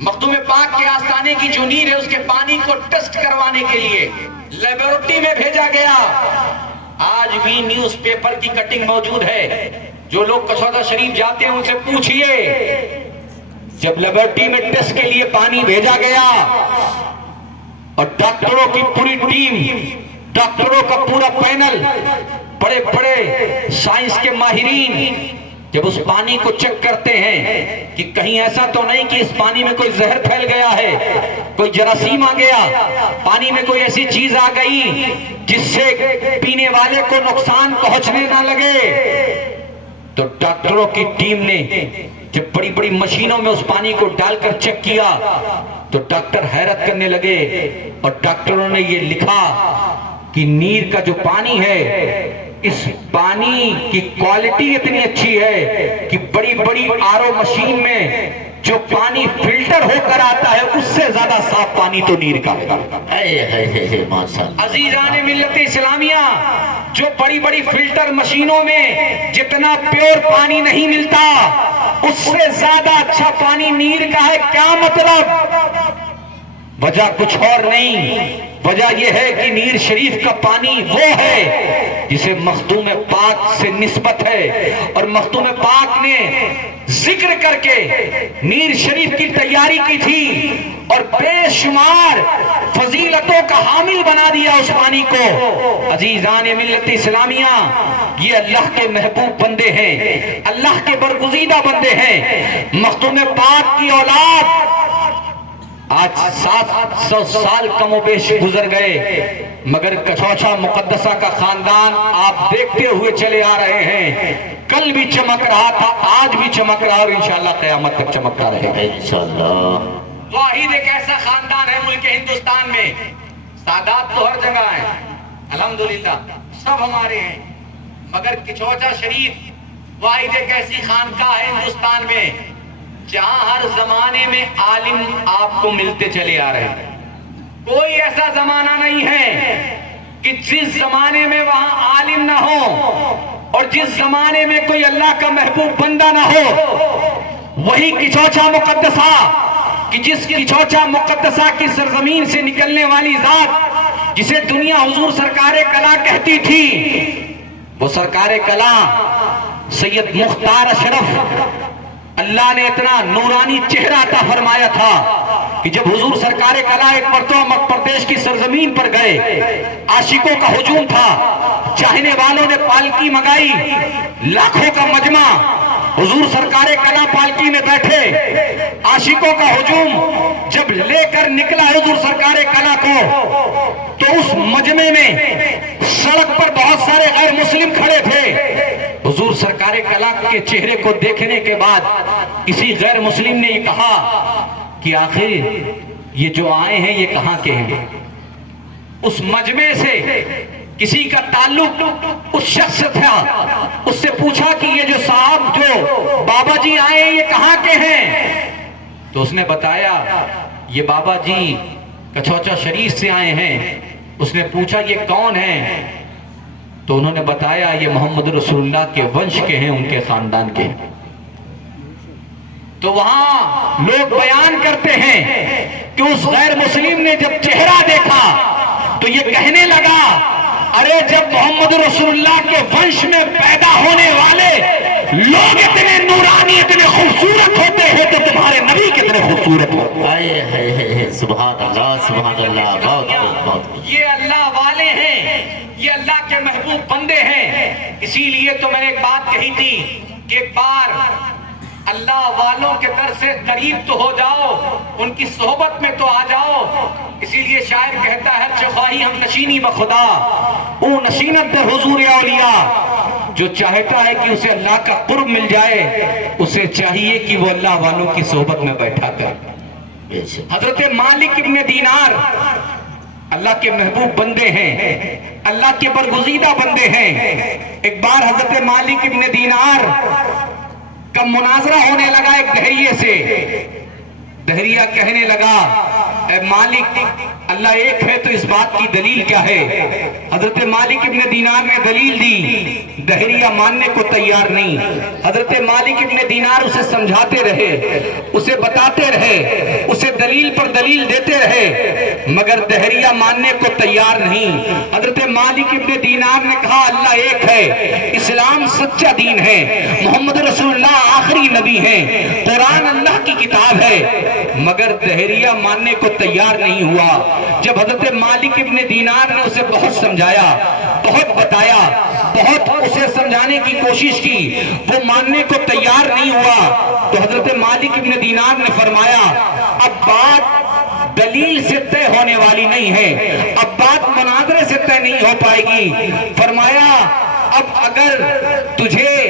مخدوم پاک کے آستانے کی جو نیر ہے اس کے پانی کو ٹیسٹ کروانے کے لیے لیبارٹری میں بھیجا گیا۔ آج بھی نیوز پیپر کی کٹنگ موجود ہے، جو لوگ کچھودا شریف جاتے ہیں ان سے پوچھئے، جب لیبارٹری میں ٹیسٹ کے لیے پانی بھیجا گیا اور ڈاکٹروں کی پوری ٹیم، ڈاکٹروں کا پورا پینل، بڑے بڑے سائنس کے ماہرین جب اس پانی کو چیک کرتے ہیں کہ کہیں ایسا تو نہیں کہ اس پانی میں کوئی زہر پھیل گیا ہے، کوئی جراثیم آ گیا، پانی میں کوئی ایسی چیز آ گئی جس سے پینے والے کو نقصان پہنچنے نہ لگے، تو ڈاکٹروں کی ٹیم نے جب بڑی بڑی مشینوں میں اس پانی کو ڈال کر چیک کیا تو ڈاکٹر حیرت کرنے لگے، اور ڈاکٹروں نے یہ لکھا کہ نیر کا جو پانی ہے، اس پانی کی کوالٹی اتنی اچھی ہے کہ بڑی بڑی آر او مشین میں جو پانی فلٹر ہو کر آتا ہے اس سے زیادہ صاف پانی تو نیر کا ہے۔ عزیزان ملت اسلامیہ، جو بڑی بڑی فلٹر مشینوں میں جتنا پیور پانی نہیں ملتا اس سے زیادہ اچھا پانی نیر کا ہے۔ کیا مطلب؟ وجہ کچھ اور نہیں، وجہ یہ ہے کہ نیر شریف کا پانی وہ ہے جسے مخدوم پاک سے نسبت ہے، اور مخدوم پاک نے ذکر کر کے نیر شریف کی تیاری کی تھی اور بے شمار فضیلتوں کا حامل بنا دیا اس پانی کو۔ عزیزان ملت اسلامیہ، یہ اللہ کے محبوب بندے ہیں، اللہ کے برگزیدہ بندے ہیں، مخدوم پاک کی اولاد۔ آج 700 سال کم و بیش گزر گئے، مگر کچھوچا مقدسہ کا خاندان آپ دیکھتے ہوئے چلے آ رہے ہیں۔ کل بھی چمک رہا تھا، آج بھی چمک رہا، اور انشاءاللہ قیامت تک چمکتا رہے گا انشاءاللہ۔ واحد ایک ایسا خاندان ہے ملک ہندوستان میں، سادات تو ہر جگہ ہیں الحمدللہ، سب ہمارے ہیں، مگر کچھوچا شریف واحد ایک ایسی خانقاہ ہے ہندوستان میں جہاں ہر زمانے میں عالم آپ کو ملتے چلے آ رہے ہیں۔ کوئی ایسا زمانہ نہیں ہے کہ جس زمانے میں وہاں عالم نہ ہو اور جس زمانے میں کوئی اللہ کا محبوب بندہ نہ ہو۔ وہی کچھوچا مقدسہ، کہ جس کچھوچا مقدسہ کی سرزمین سے نکلنے والی ذات جسے دنیا حضور سرکار کلا کہتی تھی، وہ سرکار کلا سید مختار اشرف، اللہ نے اتنا نورانی چہرہ عطا فرمایا تھا کہ جب حضور سرکار کلا ایک مرتبہ مکہ پردیش کی سرزمین پر گئے، عاشقوں کا ہجوم تھا، چاہنے والوں نے پالکی منگائی، لاکھوں کا مجمع، حضور سرکار کلا پالکی میں بیٹھے، عاشقوں کا ہجوم جب لے کر نکلا حضور سرکار کلا کو، تو اس مجمع میں سڑک پر بہت سارے غیر مسلم کھڑے تھے۔ حضور سرکار کلا کے چہرے کو دیکھنے کے بعد کسی غیر مسلم نے یہ کہا کہ آخر یہ جو آئے ہیں یہ کہاں کے ہیں؟ اس مجمع سے کسی کا تعلق اس شخص سے تھا، اس سے پوچھا کہ یہ جو صاحب جو بابا جی آئے ہیں یہ کہاں کے ہیں؟ تو اس نے بتایا یہ بابا جی کچھوچا شریف سے آئے ہیں۔ اس نے پوچھا یہ کون ہیں؟ تو انہوں نے بتایا یہ محمد رسول اللہ کے ونش کے ہیں، ان کے خاندان کے۔ تو وہاں لوگ بیان کرتے ہیں کہ اس غیر مسلم نے جب چہرہ دیکھا تو یہ کہنے لگا، ارے جب محمد رسول اللہ کے ونش میں پیدا ہونے والے لوگ اتنے نورانی اتنے خوبصورت ہوتے ہیں تو تمہارے نبی کتنے خوبصورت ہوتے ہیں۔ سبحان اللہ سبحان اللہ، بہت یہ اللہ والے ہیں، یہ اللہ کے محبوب بندے ہیں۔ اسی لیے تو میں نے ایک بات کہی تھی کہ ایک بار اللہ والوں کے در سے قریب تو ہو جاؤ، ان کی صحبت میں تو آ جاؤ۔ اسی لیے شاعر کہتا ہے چخواہی ہم نشینی بخدا او نشینت در حضور اولیاء، جو چاہتا ہے کہ اسے اللہ کا قرب مل جائے اسے چاہیے کہ وہ اللہ والوں کی صحبت میں بیٹھا کر۔ حضرت مالک ابن دینار اللہ کے محبوب بندے ہیں، اللہ کے برگزیدہ بندے ہیں۔ ایک بار حضرت مالک ابن دینار کا مناظرہ ہونے لگا ایک دہریے سے۔ دہریہ کہنے لگا اے مالک اللہ ایک ہے تو اس بات کی دلیل کیا ہے؟ حضرت مالک ابن دینار نے دلیل دی، دہریہ ماننے کو تیار نہیں۔ حضرت مالک ابن دینار اسے سمجھاتے رہے، اسے بتاتے رہے، اسے دلیل پر دلیل دیتے رہے، مگر دہریہ ماننے کو تیار نہیں۔ حضرت مالک ابن دینار نے کہا اللہ ایک ہے، اسلام سچا دین ہے، محمد رسول اللہ آخری نبی ہے، قرآن اللہ کی کتاب ہے، مگر دہریہ ماننے کو تیار نہیں ہوا۔ جب حضرت مالک ابن دینار نے اسے بہت سمجھایا، بہت بتایا، بہت اسے سمجھانے کی کوشش کی، وہ ماننے کو تیار نہیں ہوا، تو حضرت مالک ابن دینار نے فرمایا اب بات دلیل سے طے ہونے والی نہیں ہے، اب بات مناظرے سے طے نہیں ہو پائے گی۔ فرمایا اب اگر تجھے